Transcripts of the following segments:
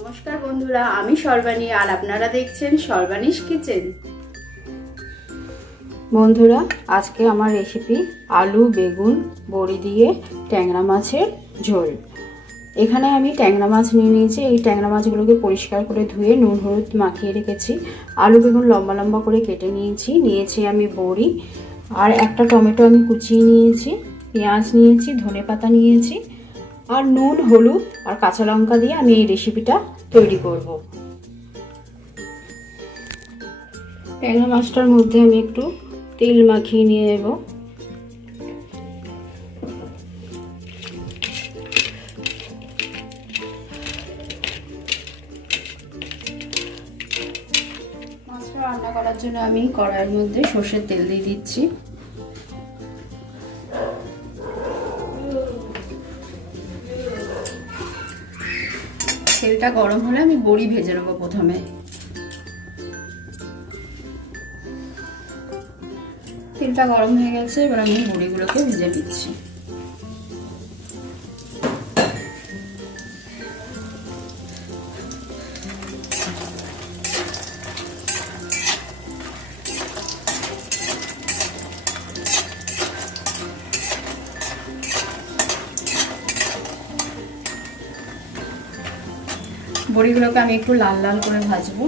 নমস্কার বন্ধুরা, আমি সর্বাণী আর আপনারা দেখছেন সর্বাণীস কিচেন। বন্ধুরা, আজকে আমার রেসিপি আলু, বেগুন, বড়ি দিয়ে ট্যাংরা মাছের ঝোল। এখানে আমি ট্যাংরা মাছ নিয়ে নিয়েছি। এই ট্যাংরা মাছগুলোকে পরিষ্কার করে ধুয়ে নুন, হলুদ মাখিয়ে রেখেছি। আলু, বেগুন লম্বা লম্বা করে কেটে নিয়েছি। নিয়েছি আমি বড়ি আর একটা টমেটো আমি কুচিয়ে নিয়েছি, পেঁয়াজ নিয়েছি ধনে পাতা নিয়েছি আর নুন, হলুদ আর কাঁচা লঙ্কা দিয়ে আমি এই রেসিপিটা তৈরি করব। ট্যাংরা মাছটার মধ্যে আমি একটু তেল মাখিয়ে নিয়ে নেব। মাছটা রান্না করার জন্য আমি কড়াইয়ের মধ্যে সর্ষের তেল দিয়ে দিচ্ছি। তেলটা গরম হলে আমি বড়ি ভেজে নেব প্রথমে। তেলটা গরম হয়ে গেছে, এবার আমি বড়িগুলোকে ভেজে দিচ্ছি বড়িগুলোকে আমি একটু লাল লাল করে ভাজবো।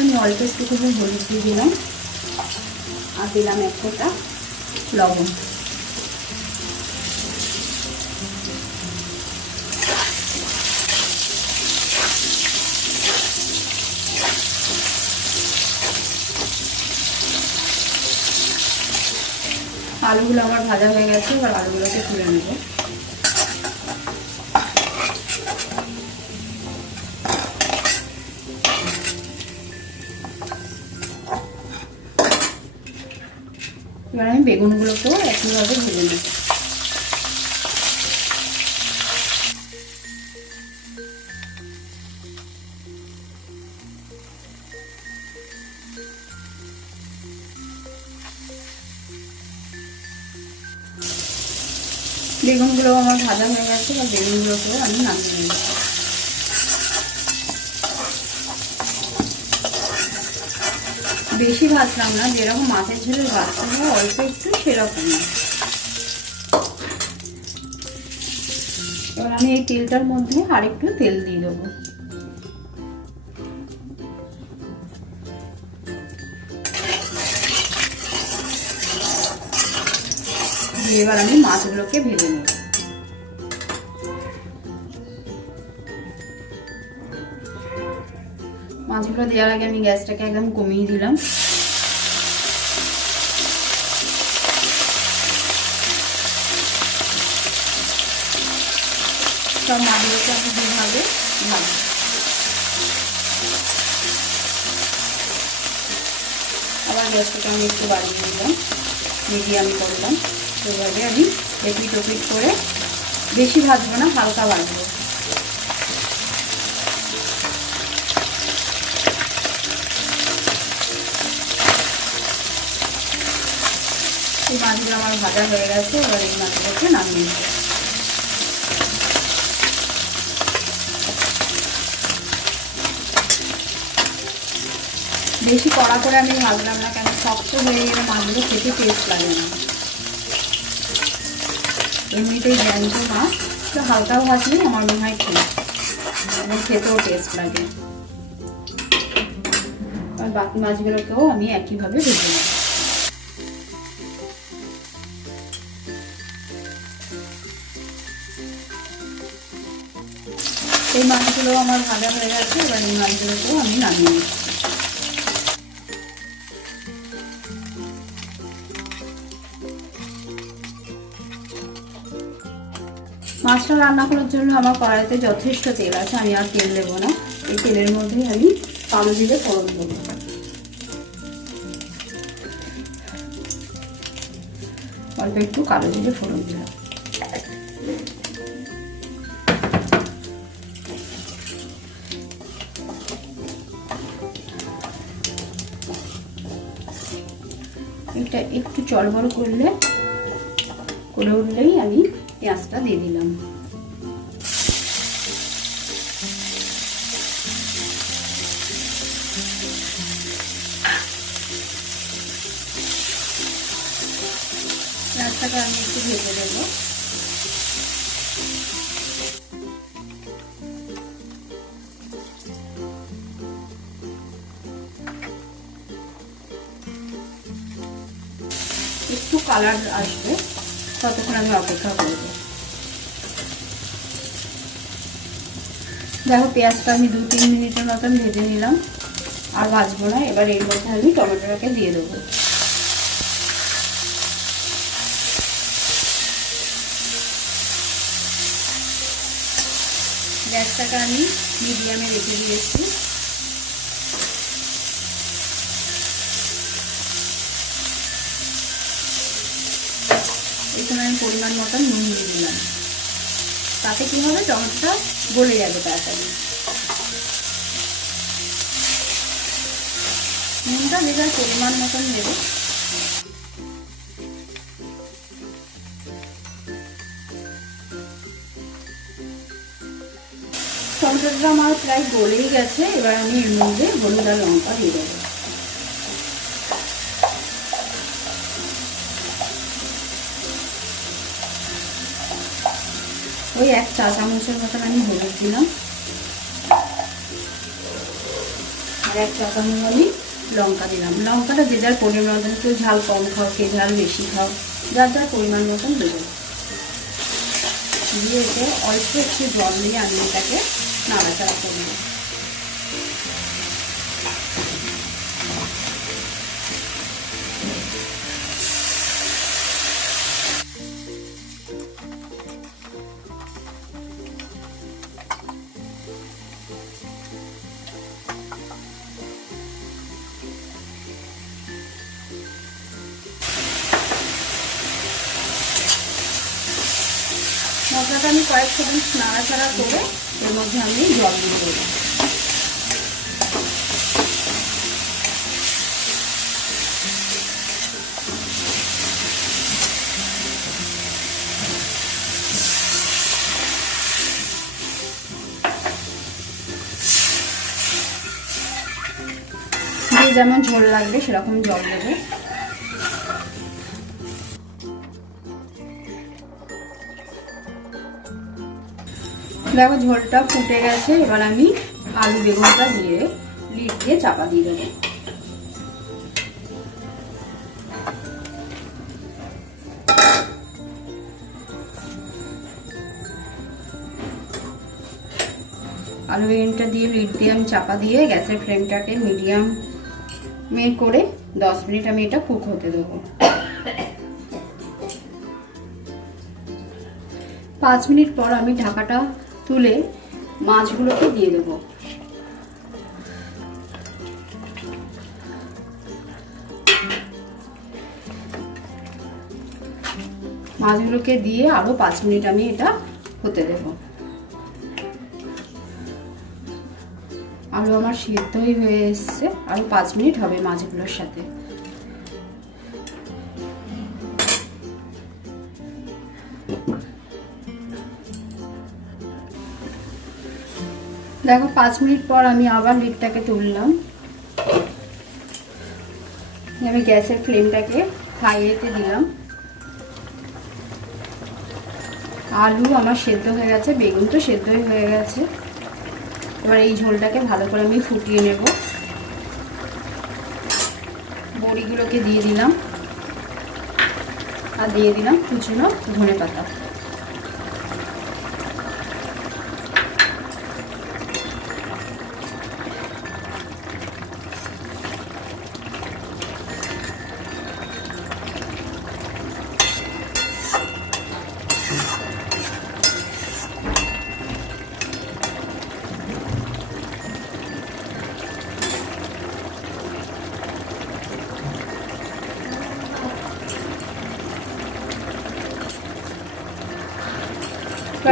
আমি অল্প একটু করে হলুদ দিয়ে দিলাম। আর দিলাম এক ফোঁটা লবণ। আলুগুলো আমার ভাজা হয়ে গেছে, এবার আলুগুলোকে তুলে নেব। এবার আমি বেগুনগুলোকেও একইভাবে ভেজে নেব। বেগুনগুলো আমার ভাজা হয়ে গেছে বা বেগুনগুলোকেও আমি নামিয়ে নেব। বেশি ভাজলাম না, যেরকম মাছের ঝোলে ভাজতে হয় অল্প একটু সেরকম এবার আমি এই তেলটার মধ্যে আরেকটু তেল দিয়ে দেবো। এবার আমি মাছগুলোকে ভেজে নেব। মাছগুলো দেওয়ার আগে আমি গ্যাসটাকে একদম কমিয়ে দিলাম। সব মাছগুলোকে আমি দুভাবে ভাজবো আবার গ্যাসটাকে আমি একটু বাড়িয়ে দিলাম মিডিয়াম করলাম। এভাবে আমি এপিট ওপিট করে বেশি ভাজবো না, হালকা ভাজবো। এই মাছগুলো আমার ভাজা হয়ে গেছে, এবার এই মাছগুলোকে নামিয়ে নেব। বেশি কড়া করে আমি ভাজলাম না, কেন শক্ত হয়ে গেলে মাছগুলো খেতে টেস্ট লাগে না। এমনিতেই জ্যান্ত মাছ একটু হালকা ভাজলে আমার মনে হয় খেয়ে এবং খেতেও টেস্ট লাগে। আর বাকি মাছগুলোকেও আমি একইভাবে ভেজে নেব। মাছগুলো আমার ভাজা হয়ে গেছে, এবার এই মাছগুলোকেও আমি নামিয়ে নিচ্ছি। মাছটা রান্না করার জন্য আমার কড়াইতে যথেষ্ট তেল আছে, আমি আর তেল দেবো না। এই তেলের মধ্যেই আমি কালো জিরে ফোড়ন দেবো অল্প একটু কালো জিরে ফোড়ন দিলাম। এটা একটু চড়বড় করলে, করে উঠলেই আমি পেঁয়াজটা দিয়ে দিলাম। পেঁয়াজটাকে আমি একটু ভেজে দেবো একটু কালার আসবে, ততক্ষণ আমি অপেক্ষা করব। দেখো, পেঁয়াজটা আমি দু তিন মিনিটের মতন ভেজে নিলাম, আর ভাজবো না। এবার এর মধ্যে আমি টমেটোটাকে দিয়ে দেবো। গ্যাসটাকে আমি মিডিয়ামে রেখে দিয়েছি। পরিমাণ মতন নুন দিয়ে দিলাম। তাতে কী হবে? টমেটোটা গলে যাবে তাড়াতাড়ি। নুনটা যে পরিমাণ মতন দেবে। টমেটোটা আমার প্রায় গলেই গেছে। এবার আমি এর মধ্যে হলুদ আর লঙ্কা দিয়ে দেবো। ওই এক চা চামচের মতন আমি হলুদ দিলাম। আর এক চা চামচ আমি লঙ্কা দিলাম। লঙ্কাটা যে যার পরিমাণ মতন কেউ ঝাল কম খাও কে ঝাল বেশি খাও, যার যার পরিমাণ মতন দেবো। দিয়ে এতে অল্প একটু জল দিয়ে আমি এটাকে নাড়াচাড়া করব মশলাটা আমি কয়েক সেকেন্ড নাড়াচাড়া করে এর মধ্যে আমি জল দিয়ে দেবো। যেমন ঝোল লাগবে, সেরকম জল দেবে। দেখো ঝোলটা ফুটে গেছে, এবার আমি আলু বেগুনটা দিয়ে লিড দিয়ে চাপা দিয়ে দেবো। আলু বেগুনটা দিয়ে লিড দিয়ে আমি চাপা দিয়ে গ্যাসের ফ্লেমটাকে মিডিয়াম মে করে দশ মিনিট আমি এটা কুক হতে দেবো। পাঁচ মিনিট পর আমি ঢাকাটা তুলে মাছগুলোকে দিয়ে দেবো। মাছগুলোকে দিয়ে আরও পাঁচ মিনিট আমি এটা হতে দেব। আলু আমার সিদ্ধই হয়ে এসছে, আরও পাঁচ মিনিট হবে মাছগুলোর সাথে। দেখো, পাঁচ মিনিট পর আমি আবার লিডটাকে তুললাম। আমি গ্যাসের ফ্লেমটাকে হাইয়েতে দিলাম। আলু আমার সেদ্ধ হয়ে গেছে, বেগুন তো সেদ্ধই হয়ে গেছে। এবার এই ঝোলটাকে ভালো করে আমি ফুটিয়ে নেব। বড়িগুলোকে দিয়ে দিলাম। আর দিয়ে দিলাম কুচনো ধনে পাতা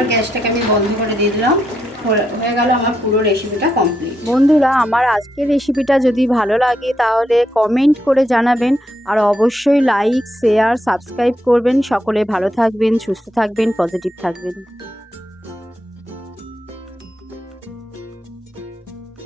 গ্যাসটাকে আমি বন্ধ করে দিয়ে দিলাম। বন্ধুরা, আমার আজকের রেসিপিটা যদি ভালো লাগে, তাহলে কমেন্ট করে জানাবেন আর অবশ্যই লাইক শেয়ার সাবস্ক্রাইব করবেন। সকলে ভালো থাকবেন, সুস্থ থাকবেন পজিটিভ থাকবেন।